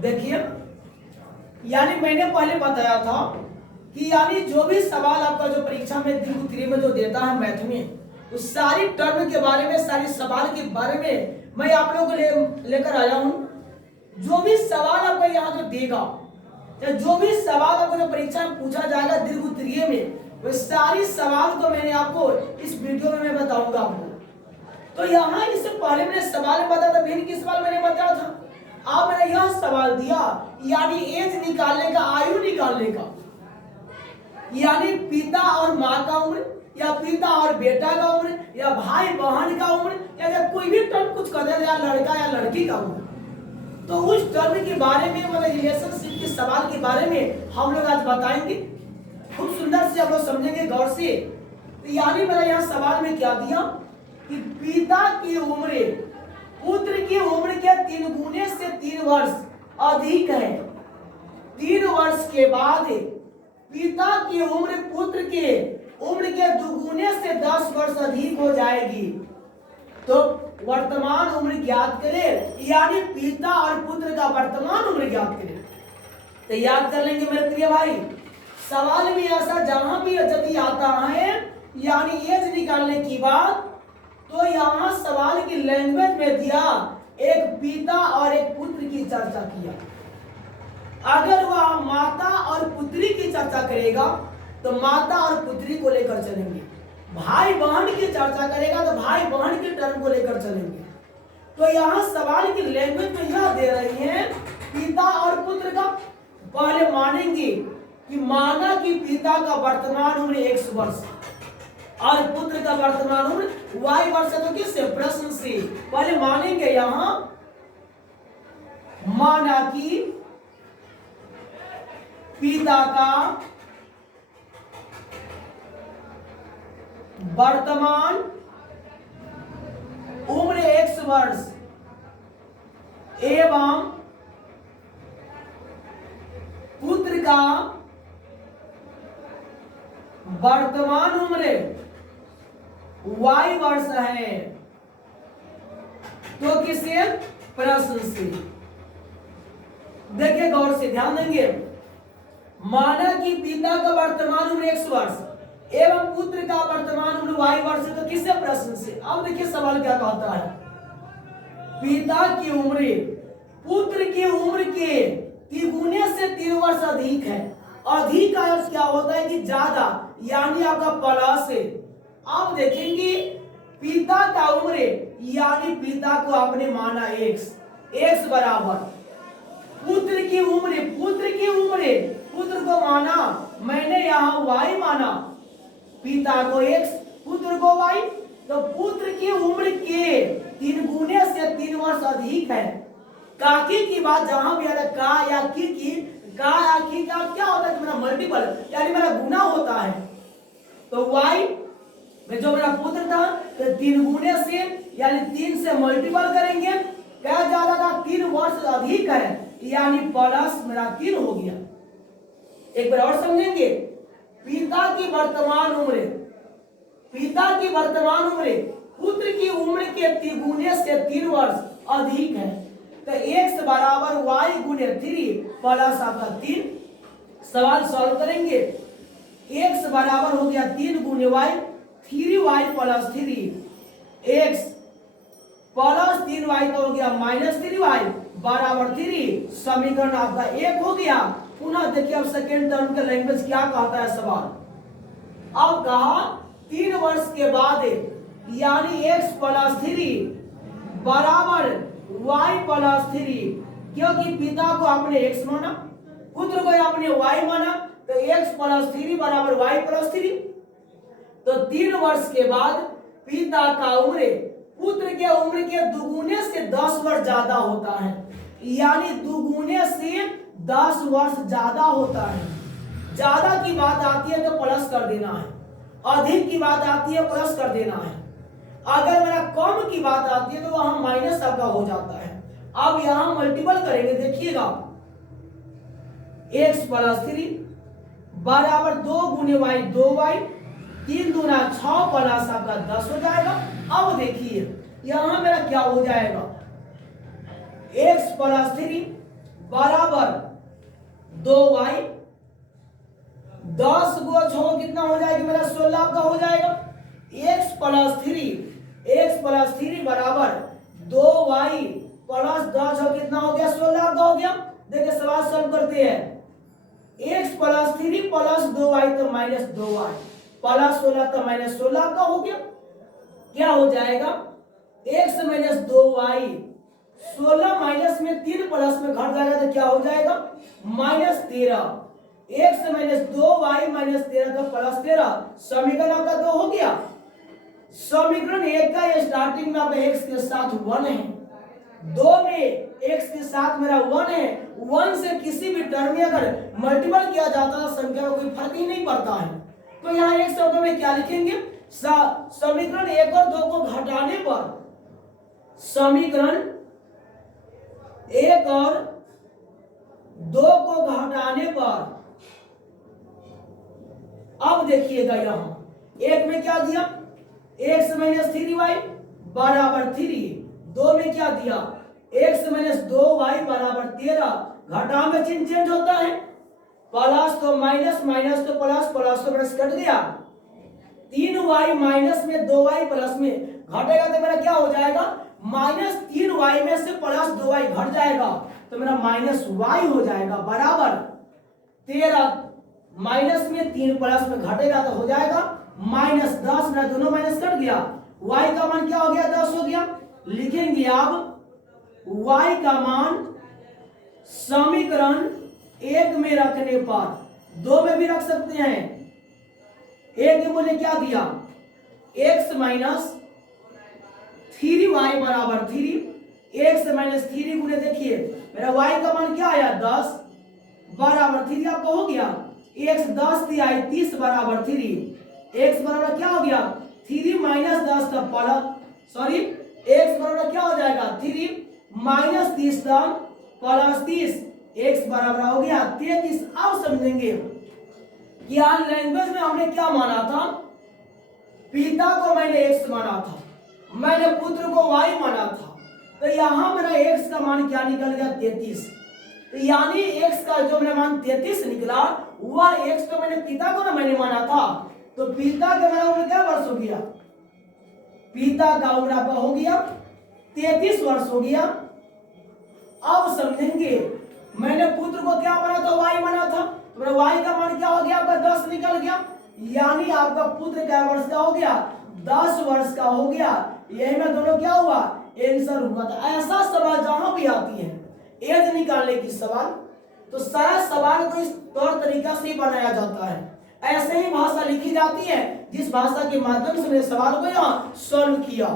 देखिए, यानी मैंने पहले बताया था कि यानी जो भी सवाल आपका जो परीक्षा में द्विगुत्रीय में जो देता है मैथ में, उस सारी टर्म के बारे में, सारी सवाल के बारे में मैं आप लोगों को लेकर आया हूं। जो भी सवाल आपका यहाँ जो देगा, या जो भी सवाल आपको जो परीक्षा में पूछा जाएगा द्विगुत्रीय में, वो सारी सवाल को मैंने आपको इस वीडियो में मैं बताऊंगा आपको। तो यहाँ इससे पहले मैंने सवाल बताया था, भिन्न की सवाल मैंने बताया था। अब मैंने यह सवाल दिया, यानी एज निकालने का, आयु निकालने का, यानी पिता और माँ का उम्र, या पिता और बेटा का उम्र, या भाई बहन का उम्र, या कोई भी टर्म कुछ कर दे, या लड़का या लड़की का उम्र। तो उस टर्म के बारे में, मतलब रिलेशनशिप के सवाल के बारे में हम लोग आज बताएंगे। खूब सुंदर से हम लोग समझेंगे गौर से। तो यानी मैंने यहाँ सवाल में क्या दिया कि पिता की उम्र पुत्र की उम्र के 3 गुने से 3 वर्ष अधिक है। 3 वर्ष के बाद पिता की उम्र पुत्र के उम्र के 2 गुने से 10 वर्ष अधिक हो जाएगी। तो वर्तमान उम्र ज्ञात करें, यानी पिता और पुत्र का वर्तमान उम्र ज्ञात करें। तो याद कर लेंगे मेरे प्रिय भाई, सवाल में ऐसा जहां भी यदि आता है यानी एज निकालने की बात, तो यहाँ सवाल की लैंग्वेज में दिया एक पिता और एक पुत्र की चर्चा किया। अगर वह माता और पुत्री की चर्चा करेगा तो माता और पुत्री को लेकर चलेंगे। भाई बहन की चर्चा करेगा तो भाई बहन के टर्म को लेकर चलेंगे। तो यहाँ सवाल की लैंग्वेज में यह दे रही है पिता और पुत्र का। पहले मानेंगे कि माना कि पिता का वर्तमान उम्र 100 वर्ष और पुत्र का वर्तमान उम्र y वर्ष है। तो किससे? प्रश्न से पहले मानेंगे। यहां माना कि पिता का वर्तमान उम्र 100 वर्ष एवं पुत्र का वर्तमान उम्र y वर्ष है। तो किसे? प्रश्न से। देखिए गौर से ध्यान देंगे। माना कि पिता का वर्तमान उम्र 100 वर्ष एवं पुत्र का वर्तमान उम्र y वर्ष है। तो किससे? प्रश्न से। अब देखिए सवाल क्या कहता है, पिता की उम्र पुत्र की उम्र के 3 गुने से 3 वर्ष अधिक है। अधिक का अर्थ क्या होता है कि ज्यादा, यानी आपका प्लस है। आप देखेंगे पिता का उम्र, यानी पिता को आपने माना x बराबर पुत्र की उम्र, पुत्र को माना मैंने यहाँ y माना, पिता को x पुत्र को y। तो पुत्र की उम्र के 3 गुने से 3 वर्ष अधिक है। काकी की बात जहां भी आता का या की का या की का क्या होता है? मेरा मल्टीपल, यानी मेरा गुना होता है। तो y में जो मेरा पुत्र था तो 3 गुने से यानी 3 से मल्टीपल करेंगे। क्या ज्यादा था? 3 वर्ष अधिक है, यानी प्लस मेरा 3 हो गया। एक बार और समझेंगे। पिता की वर्तमान उम्र पुत्र की उम्र के 3 गुने से 3 वर्ष अधिक है। तो x बराबर y गुने 3 प्लस आपका 3। सवाल सॉल्व करेंगे। x बराबर हो गया 3 गुने y, 3y plus 3 x plus 3y तो हो गया -3y बराबर 3। समीकरण आपका 1 हो गया। पुनः देखिए अब सेकेंड टर्म का लैंग्वेज क्या कहता है सवाल। अब कहा 3 वर्ष के बाद यानी x प्लस 3 बराबर y प्लस 3, क्योंकि पिता को आपने x माना, पुत्र को आपने y माना, तो x प्लस 3 बराबर y प्लस 3। तो 3 वर्ष के बाद पिता का उम्र पुत्र के उम्र के 2 गुने से 10 वर्ष ज्यादा होता है, यानी 2 गुने से 10 वर्ष ज्यादा होता है। ज्यादा की बात आती है तो प्लस कर देना है, अधिक की बात आती है प्लस कर देना है। अगर मेरा कम की बात आती है तो वहां माइनस आपका हो जाता है। अब यहां मल्टीपल करेंगे, देखिएगा x प्लस 3 बराबर 2 गुने y 2y, 3 दूना 6 प्लस आपका 10 हो जाएगा। अब देखिए यहां मेरा क्या हो जाएगा, x प्लस 3 बराबर 2y, 10 गो 6 कितना हो जाएगा मेरा 16 का हो जाएगा। x प्लस थ्री बराबर 2y प्लस 10 कितना हो गया 16 का हो गया। देखिए सवाल सॉल्व करते हैं। x plus three plus 2y तो माइनस 2y प्लस 16 तो माइनस 16 का हो गया। क्या हो जाएगा x माइनस 2y, 16 माइनस में 3 प्लस में घट जाएगा तो क्या हो जाएगा minus 13। x minus 2y minus 13 तो प्लस 13। समीकरण आपका 2 हो गया। समीकरण 1 का स्टार्टिंग में आपका x के साथ 1 है, 2 में x के साथ मेरा 1 है। 1 से किसी भी टर्म में अगर मल्टीपल किया जाता है संख्या में कोई फर्क ही नहीं पड़ता है। तो यहाँ एक शब्द में क्या लिखेंगे, समीकरण 1 और 2 को घटाने पर, समीकरण 1 और 2 को घटाने पर, अब देखिएगा यहां एक में क्या दिया x माइनस 3y बराबर 3, 2 में क्या दिया x माइनस 2y बराबर 13। घटा में चिन्ह चेंज होता है, प्लस तो माइनस, माइनस तो प्लस, प्लस तो प्लस कट गया। 3y माइनस में 2y प्लस में घटेगा तो मेरा क्या हो जाएगा माइनस 3y में से प्लस 2y घट जाएगा तो मेरा माइनस y हो जाएगा बराबर 13। माइनस में 3 प्लस में घटेगा तो हो जाएगा माइनस 10। मेरा दोनों माइनस कट गया, y का मान क्या हो गया 10 हो गया। लिखेंगे अब y का मान समीकरण 1 में रखने पर 2 में भी रख सकते हैं। 1 के मूल्य क्या दिया x माइनस 3y बराबर 3, x माइनस 3 गुणे देखिए मेरा y का मान क्या आया 10 बराबर 3 आपका हो गया। x 10 दिया 30 बराबर 3, x बराबर क्या हो गया 3 माइनस 10 का प्लस, सॉरी x बराबर क्या हो जाएगा 3 माइनस 30 का प्लस 30, x बराबर हो गया 33। अब समझेंगे कि आज लैंग्वेज में हमने क्या माना था, पिता को मैंने x माना था, मैंने पुत्र को y माना था। तो यहां मेरा x का मान क्या निकल गया 33। तो यानी x का जो मेरा मान 33 निकला, वह x तो मैंने पिता को ना मैंने माना था, तो पिता का मेरा उम्र क्या वर्ष हो गया, पिता का उम्र आपका हो गया 33 वर्ष हो गया। अब समझेंगे मैंने पुत्र को क्या माना था y माना था, तो मेरा y का मान क्या हो गया आपका 10 निकल गया। यानी आपका पुत्र क्या वर्ष का हो गया 10 वर्ष का हो गया। यही में दोनों क्या हुआ आंसर हुआ था। ऐसा सवाल जहां भी आती है एज निकालने की सवाल, तो सारा सवाल को इस तौर तरीका से बनाया जाता है। ऐसे ही भाषा लिखी जाती है जिस भाषा के माध्यम से मैंने सवाल को यहाँ सॉल्व किया।